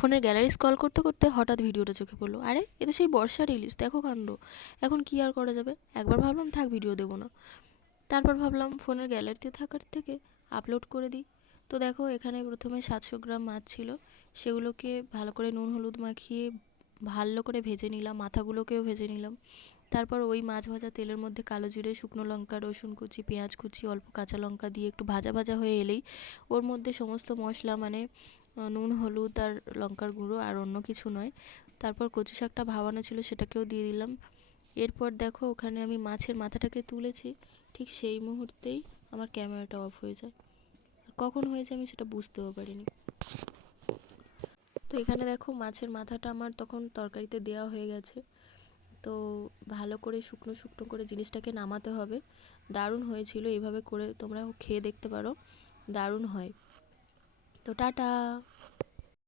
ফোনের gallery scroll করতে করতে হঠাৎ ভিডিওটা চোখে পড়লো। আরে এ তো সেই বর্ষার ইলিশ, দেখো কাণ্ড। এখন কি আর করা যাবে, একবার ভাবলাম থাক ভিডিও দেবো না, তারপর ভাবলাম ফোনের গ্যালারিতে থাকার থেকে আপলোড করে দিই। তো দেখো এখানে প্রথমে 700 গ্রাম মাছ ছিল, সেগুলোকে ভালো করে নুন হলুদ মাখিয়ে ভালো করে ভেজে নিলাম, মাথাগুলোকেও ভেজে নিলাম। তারপর ওই মাছ ভাজা তেলের মধ্যে কালো জিরে, শুকনো লঙ্কা, রসুন কুচি, পেঁয়াজ কুচি, অল্প কাঁচা লঙ্কা দিয়ে একটু ভাজা ভাজা হয়ে এলেই ওর মধ্যে সমস্ত মশলা মানে নুন হলুদ আর লঙ্কার গুঁড়ো, আর অন্য কিছু নয়। তারপর কচু শাকটা ভাবানো ছিল সেটাকেও দিয়ে দিলাম। এরপর দেখো ওখানে আমি মাছের মাথাটাকে তুলেছি, ঠিক সেই মুহূর্তেই আমার ক্যামেরাটা অফ হয়ে যায়। আর কখন হয়েছে আমি সেটা বুঝতেও পারিনি। তো এখানে দেখো মাছের মাথাটা আমার তখন তরকারিতে দেওয়া হয়ে গেছে। তো ভালো করে শুকনো শুকনো করে জিনিসটাকে নামাতে হবে। দারুণ হয়েছিল, এইভাবে করে তোমরা খেয়ে দেখতে পারো, দারুণ হয়। তো টাটা।